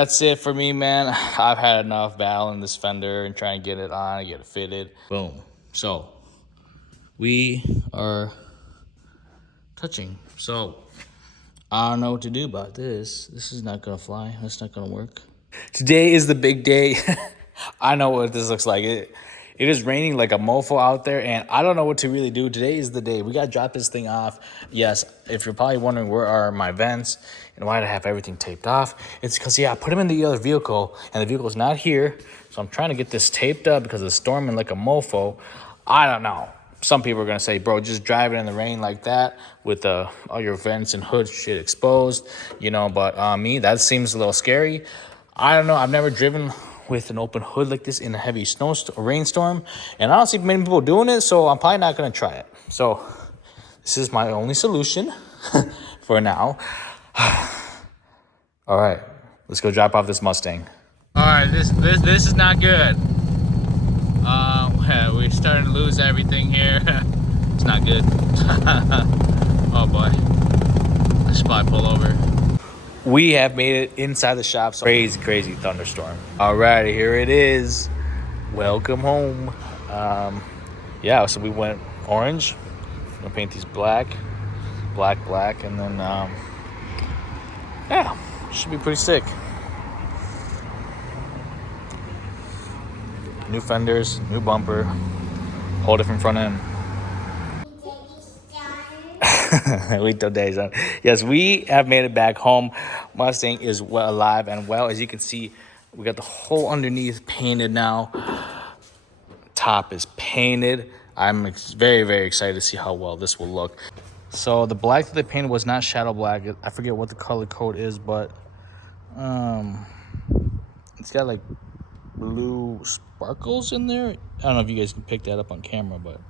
That's it for me, man. I've had enough battling this Fender and trying to get it on, get it fitted. Boom. So we are touching. So I don't know what to do about this. This is not gonna fly. That's not gonna work. Today is the big day. I know what this looks like. It is raining like a mofo out there, and I don't know what to really do. Today is the day. We gotta drop this thing off. Yes, if you're probably wondering where are my vents and why do I have everything taped off, it's because, yeah, I put them in the other vehicle, and the vehicle's not here. So I'm trying to get this taped up because it's storming like a mofo. I don't know. Some people are gonna say, bro, just drive it in the rain like that with all your vents and hood shit exposed, you know. But me, that seems a little scary. I don't know. I've never driven with an open hood like this in a heavy rainstorm, and I don't see many people doing it, so I'm probably not gonna try it. So this is my only solution for now. All right, let's go drop off this Mustang. All right, this is not good. We're starting to lose everything here. It's not good. Oh boy, I should probably pull over. We have made it inside the shop. So crazy thunderstorm. All right, here it is. Welcome home. Yeah, so we went orange. I'm gonna paint these black, and then yeah, should be pretty sick. New fenders, new bumper, whole different front end. Wait till day's done. Yes, we have made it back home. Mustang is alive and well. As you can see, we got the whole underneath painted now. Top is painted. I'm very excited to see how well this will look. So the black that they painted was not shadow black. I forget what the color code is, but it's got like blue sparkles in there. I don't know if you guys can pick that up on camera, but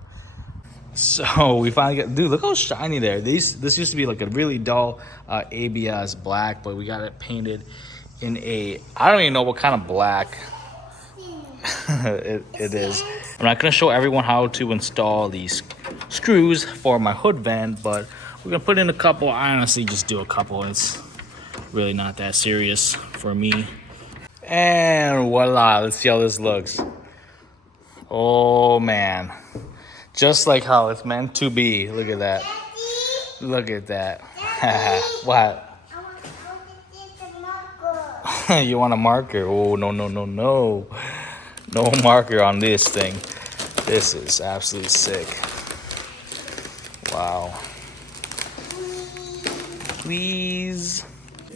so we finally got, dude, look how shiny there. This used to be like a really dull ABS black, but we got it painted in I don't even know what kind of black it is. I'm not gonna show everyone how to install these screws for my hood vent, but we're gonna put in a couple. I honestly just do a couple. It's really not that serious for me. And voila, let's see how this looks. Oh man, just like how it's meant to be. Look at that. Look at that. What? You want a marker? Oh, no. No marker on this thing. This is absolutely sick. Wow. Please.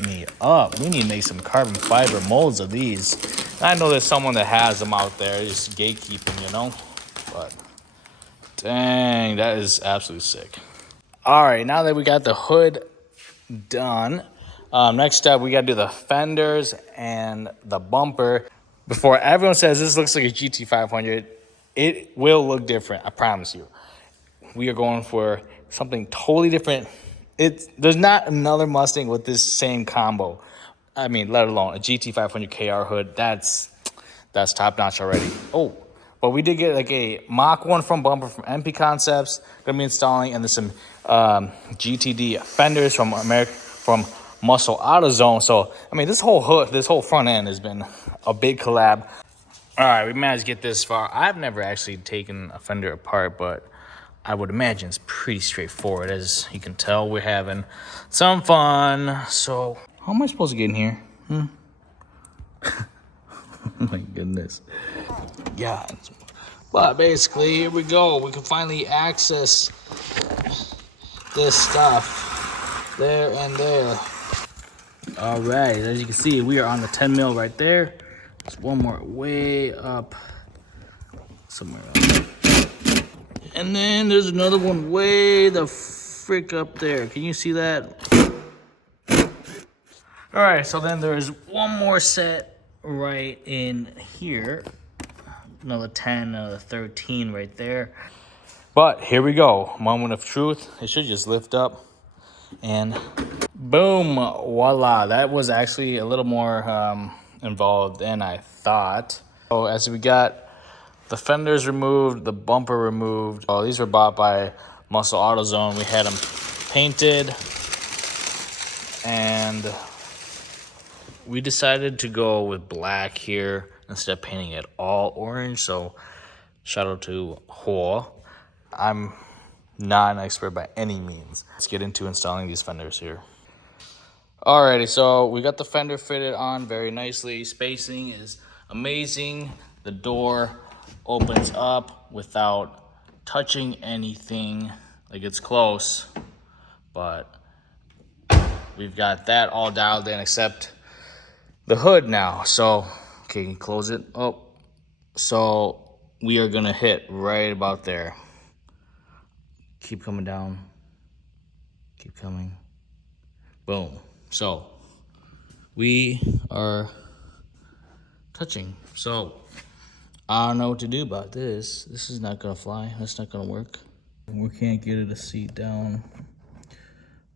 Me up. We need to make some carbon fiber molds of these. I know there's someone that has them out there, just gatekeeping, you know? But dang, that is absolutely sick. All right, now that we got the hood done, next up we got to do the fenders and the bumper. Before everyone says this looks like a GT 500, it will look different, I promise you. We are going for something totally different. There's not another Mustang with this same combo. I mean, let alone a GT 500 KR hood. That's top notch already. Oh, but we did get like a Mach 1 front bumper from MP Concepts. Gonna be installing, and there's some GTD fenders from Muscle AutoZone. So I mean, this whole hood, this whole front end has been a big collab. All right, we managed to get this far. I've never actually taken a fender apart, but I would imagine it's pretty straightforward. As you can tell, we're having some fun. So how am I supposed to get in here? Oh my goodness. Yeah. But basically, here we go. We can finally access this stuff there and there. All right, as you can see, we are on the 10 mil right there. There's one more way up somewhere else. And then there's another one way the frick up there. Can you see that? All right, so then there's one more set right in here. Another 10, another 13 right there. But here we go. Moment of truth. It should just lift up and boom, voila. That was actually a little more involved than I thought. So as we got the fenders removed, the bumper removed. Oh, these were bought by Muscle AutoZone. We had them painted and we decided to go with black here instead of painting it all orange. So shout out to Ho. I'm not an expert by any means. Let's get into installing these fenders here. Alrighty, so we got the fender fitted on very nicely. Spacing is amazing. The door opens up without touching anything. Like, it's close, but we've got that all dialed in except the hood now. So, okay, you can close it. Oh, so we are gonna hit right about there. Keep coming down. Keep coming. Boom. So we are touching. So I don't know what to do about this. This is not gonna fly. That's not gonna work. We can't get it a seat down.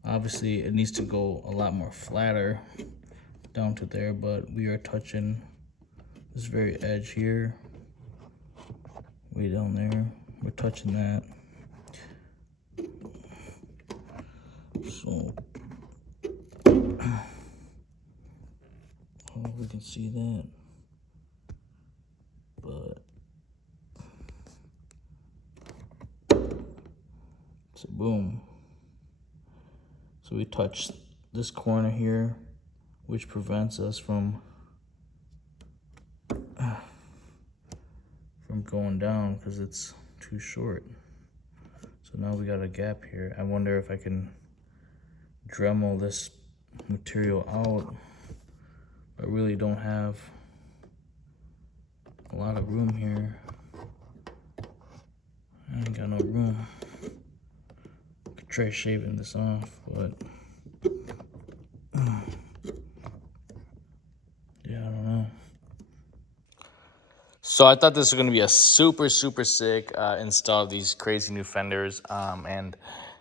Obviously, it needs to go a lot more flatter down to there, but we are touching this very edge here. Way down there. We're touching that. So we can see that, but so boom. So we touch this corner here, which prevents us from going down because it's too short. So now we got a gap here. I wonder if I can Dremel this material out. I really don't have a lot of room here. I ain't got no room. Could try shaving this off, but yeah, I don't know. So I thought this was gonna be a super sick install of these crazy new fenders and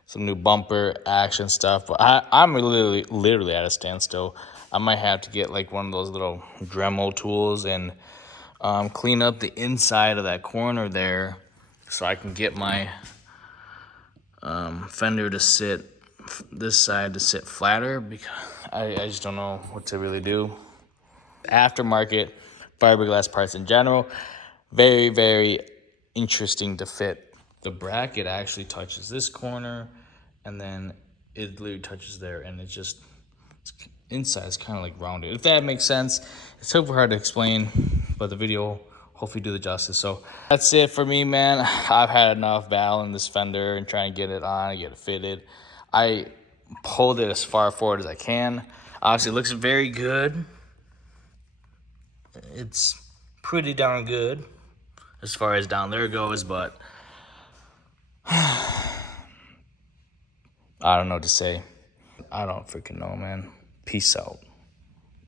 some new bumper action stuff. But I'm literally at a standstill. I might have to get like one of those little Dremel tools and clean up the inside of that corner there so I can get my fender to sit, this side to sit flatter, because I just don't know what to really do. Aftermarket fiberglass parts in general, very interesting to fit. The bracket actually touches this corner and then it literally touches there, and it's just, inside is kind of like rounded, if that makes sense. It's super hard to explain, but the video hopefully do the justice. So that's it for me, man. I've had enough battling this fender and trying to get it on and get it fitted. I pulled it as far forward as I can. Obviously it looks very good. It's pretty darn good as far as down there goes, but I don't know what to say. I don't freaking know, man. Peace out.